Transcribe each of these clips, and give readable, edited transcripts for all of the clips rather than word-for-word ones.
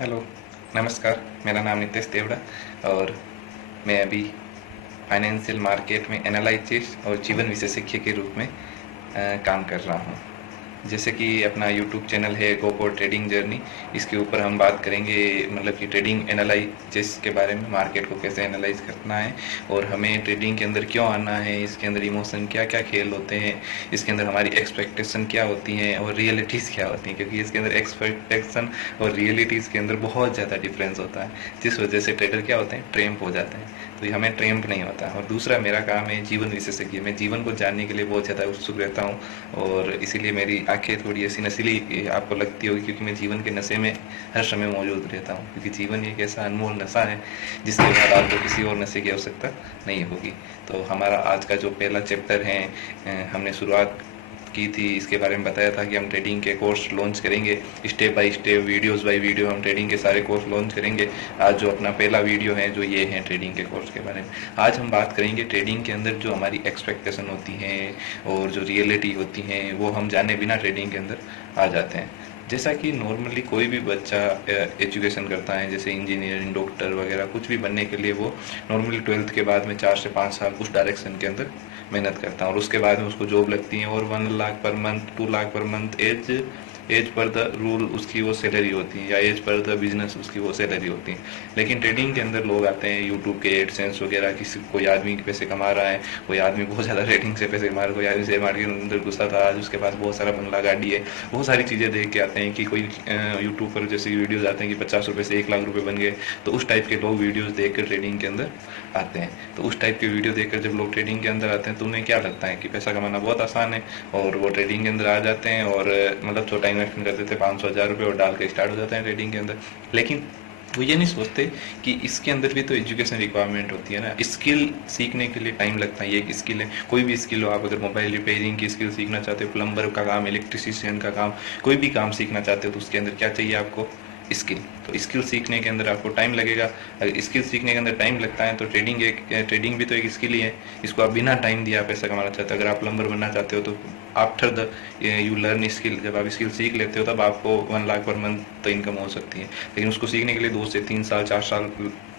Hello, नमस्कार। मेरा नाम नितेश देवड़ा और मैं अभी फाइनेंशियल मार्केट में एनालिसिस और जीवन विशेषज्ञ के रूप में काम कर रहा हूँ। जैसे कि अपना यूट्यूब चैनल है गोपोर ट्रेडिंग जर्नी, इसके ऊपर हम बात करेंगे मतलब कि ट्रेडिंग एनालिसिस के बारे में, मार्केट को कैसे एनालाइज करना है और हमें ट्रेडिंग के अंदर क्यों आना है, इसके अंदर इमोशन क्या क्या खेल होते हैं, इसके अंदर हमारी एक्सपेक्टेशन क्या होती हैं और रियलिटीज़ क्या होती हैं, क्योंकि इसके अंदर एक्सपेक्टेशन और रियलिटीज़ के अंदर बहुत ज़्यादा डिफरेंस होता है, जिस वजह से ट्रेडर क्या होते हैं, ट्रैम्प हो जाते हैं। तो हमें ट्रैम्प नहीं होता। और दूसरा मेरा काम है जीवन विशेषज्ञ। मैं जीवन को जानने के लिए बहुत ज़्यादा उत्सुक रहता हूँ और इसीलिए मेरी आंखें थोड़ी ऐसी नशीली आपको लगती होगी, क्योंकि मैं जीवन के नशे में हर समय मौजूद रहता हूँ, क्योंकि जीवन एक ऐसा अनमोल नशा है जिसके बाद आपको किसी और नशे की आवश्यकता नहीं होगी। तो हमारा आज का जो पहला चैप्टर है, हमने शुरुआत की थी, इसके बारे में बताया था कि हम ट्रेडिंग के कोर्स लॉन्च करेंगे, step by step, videos bye video हम ट्रेडिंग के सारे कोर्स लॉन्च करेंगे। आज जो अपना पहला वीडियो है जो ये है ट्रेडिंग के कोर्स के बारे में। आज हम बात करेंगे ट्रेडिंग के अंदर जो हमारी एक्सपेक्टेशन होती है और जो रियलिटी होती है वो हम जाने बिना ट्रेडिंग के अंदर आ जाते हैं। जैसा कि नॉर्मली कोई भी बच्चा एजुकेशन करता है, जैसे इंजीनियरिंग, डॉक्टर वगैरह कुछ भी बनने के लिए वो नॉर्मली 12th के बाद में 4 से 5 साल उस डायरेक्शन के अंदर मेहनत करता है और उसके बाद में उसको जॉब लगती है और 1 lakh per month, 2 lakh per month as per the rule उसकी वो सैलरी होती है, या एज पर द बिजनेस उसकी वो सैलरी होती है। लेकिन ट्रेडिंग के अंदर लोग आते हैं यूट्यूब के एडसेंस वगैरह, किसी कोई आदमी पैसे कमा रहा है, कोई आदमी बहुत ज़्यादा ट्रेडिंग से पैसे कमा रहा है, कोई आदमी शेयर मार्केट के अंदर घुसा था, आज उसके पास बहुत सारा बंगला गाड़ी है, बहुत सारी चीज़ें देख के आते हैं कि कोई यूट्यूब पर जैसे वीडियोज़ आते हैं कि 50 रुपये से 1 लाख रुपये बन गए। तो उस टाइप के लोग वीडियोज़ देख कर ट्रेडिंग के अंदर आते हैं। तो उस टाइप के वीडियो देखकर जब लोग ट्रेडिंग के अंदर आते हैं तो उन्हें क्या लगता है कि पैसा कमाना बहुत आसान है, और वो ट्रेडिंग के अंदर आ जाते हैं और मतलब छोटा इन्वेस्टमेंट करते थे 500-1000 रुपये और डाल के स्टार्ट हो जाते हैं ट्रेडिंग के अंदर। लेकिन वो ये नहीं सोचते कि इसके अंदर भी तो एजुकेशन रिक्वायरमेंट होती है ना, स्किल सीखने के लिए टाइम लगता है। ये एक स्किल है, कोई भी स्किल हो, आप अगर मोबाइल रिपेयरिंग की स्किल सीखना चाहते हो, प्लम्बर का काम, इलेक्ट्रिशियन का काम, कोई भी काम सीखना चाहते हो तो उसके अंदर क्या चाहिए आपको, स्किल। तो स्किल सीखने के अंदर आपको टाइम लगेगा। अगर स्किल सीखने के अंदर टाइम लगता है तो ट्रेडिंग भी तो एक स्किल ही है। इसको आप बिना टाइम दिए आप पैसा कमाना चाहते हो। अगर आप प्लम्बर बनना चाहते हो तो after the you learn skill, जब आप स्किल सीख लेते हो तब आपको 1 लाख पर मंथ तो इनकम हो सकती है। लेकिन उसको सीखने के लिए 2 से 3 साल, 4 साल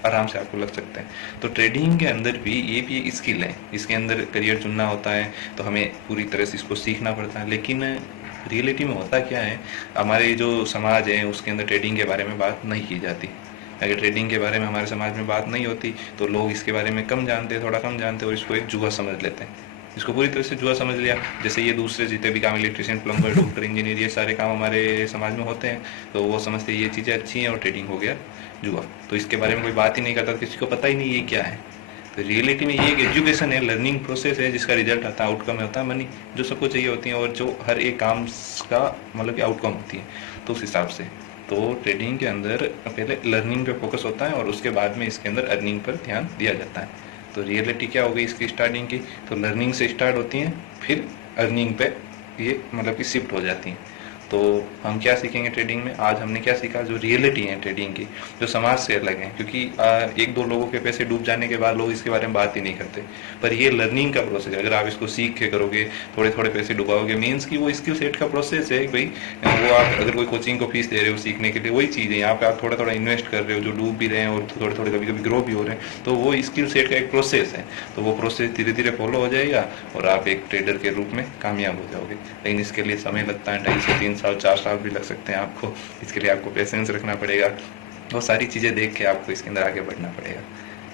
आराम से आपको लग सकते हैं। तो ट्रेडिंग के अंदर भी ये भी एक स्किल है, इसके अंदर करियर चुनना होता है, तो हमें पूरी तरह से इसको सीखना पड़ता है। लेकिन रियलिटी में होता क्या है, हमारे जो समाज है उसके अंदर ट्रेडिंग के बारे में बात नहीं की जाती। अगर ट्रेडिंग के बारे में हमारे समाज में बात नहीं होती तो लोग इसके बारे में कम जानते, थोड़ा कम जानते और इसको एक जुआ समझ लेते हैं। इसको पूरी तरह से जुआ समझ लिया। जैसे ये दूसरे जितने भी काम, इलेक्ट्रिशियन, प्लम्बर, डॉक्टर, इंजीनियर, ये सारे काम हमारे समाज में होते हैं, तो वो समझते ये चीज़ें अच्छी हैं और ट्रेडिंग हो गया जुआ। तो इसके बारे में कोई बात ही नहीं करता, किसी को पता ही नहीं ये क्या है। तो रियलिटी में ये एक एजुकेशन है, लर्निंग प्रोसेस है, जिसका रिजल्ट आता है, आउटकम होता है मनी, जो सबको चाहिए होती है और जो हर एक काम का मतलब कि आउटकम होती है। तो उस हिसाब से तो ट्रेडिंग के अंदर पहले लर्निंग पे फोकस होता है और उसके बाद में इसके अंदर अर्निंग पर ध्यान दिया जाता है। तो रियलिटी क्या हो गई इसकी स्टार्टिंग की, तो लर्निंग से स्टार्ट होती हैं, फिर अर्निंग पे ये मतलब कि शिफ्ट हो जाती हैं। तो हम क्या सीखेंगे ट्रेडिंग में, आज हमने क्या सीखा, जो रियलिटी है ट्रेडिंग की, जो समाज से अलग है। क्योंकि 1-2 लोगों के पैसे डूब जाने के बाद लोग इसके बारे में बात ही नहीं करते। पर ये लर्निंग का प्रोसेस है, अगर आप इसको सीख के करोगे, थोड़े थोड़े पैसे डुबाओगे, मीन्स की वो स्किल सेट का प्रोसेस है भाई। वो आप अगर कोई कोचिंग को फीस दे रहे हो सीखने के लिए, वही चीज़ है यहाँ पे, आप थोड़ा थोड़ा इन्वेस्ट कर रहे हो, जो डूब भी रहे हैं और थोड़े थोड़े कभी कभी ग्रो भी हो रहे हैं। तो वो स्किल सेट का एक प्रोसेस है, तो वो प्रोसेस धीरे धीरे फॉलो हो जाएगा और आप एक ट्रेडर के रूप में कामयाब हो जाओगे। लेकिन इसके लिए समय लगता है, 2.5 से 3 साल, 4 साल भी लग सकते हैं आपको। इसके लिए आपको पेशेंस रखना पड़ेगा, वो सारी चीज़ें देख के आपको इसके अंदर आगे बढ़ना पड़ेगा।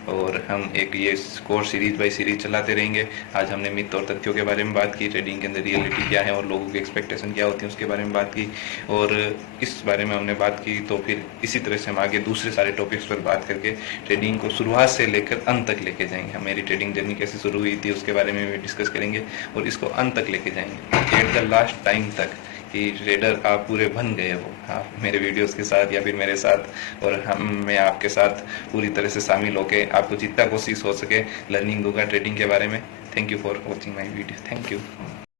और हम एक ये कोर्स सीरीज बाय सीरीज चलाते रहेंगे। आज हमने मिथ और तथ्यों के बारे में बात की, ट्रेडिंग के अंदर रियलिटी क्या है और लोगों की एक्सपेक्टेशन क्या होती है उसके बारे में बात की, और इस बारे में हमने बात की। तो फिर इसी तरह से हम आगे दूसरे सारे टॉपिक्स पर बात करके ट्रेडिंग को शुरुआत से लेकर अंत तक लेके जाएंगे। मेरी ट्रेडिंग जर्नी कैसे शुरू हुई थी उसके बारे में भी डिस्कस करेंगे और इसको अंत तक लेके जाएंगे, एट द लास्ट टाइम तक, कि ट्रेडर आप पूरे बन गए हो आप मेरे वीडियोस के साथ या फिर मेरे साथ, और मैं आपके साथ पूरी तरह से शामिल होके आपको जितना कोशिश हो सके लर्निंग दूंगा ट्रेडिंग के बारे में। Thank you for watching my video. Thank you.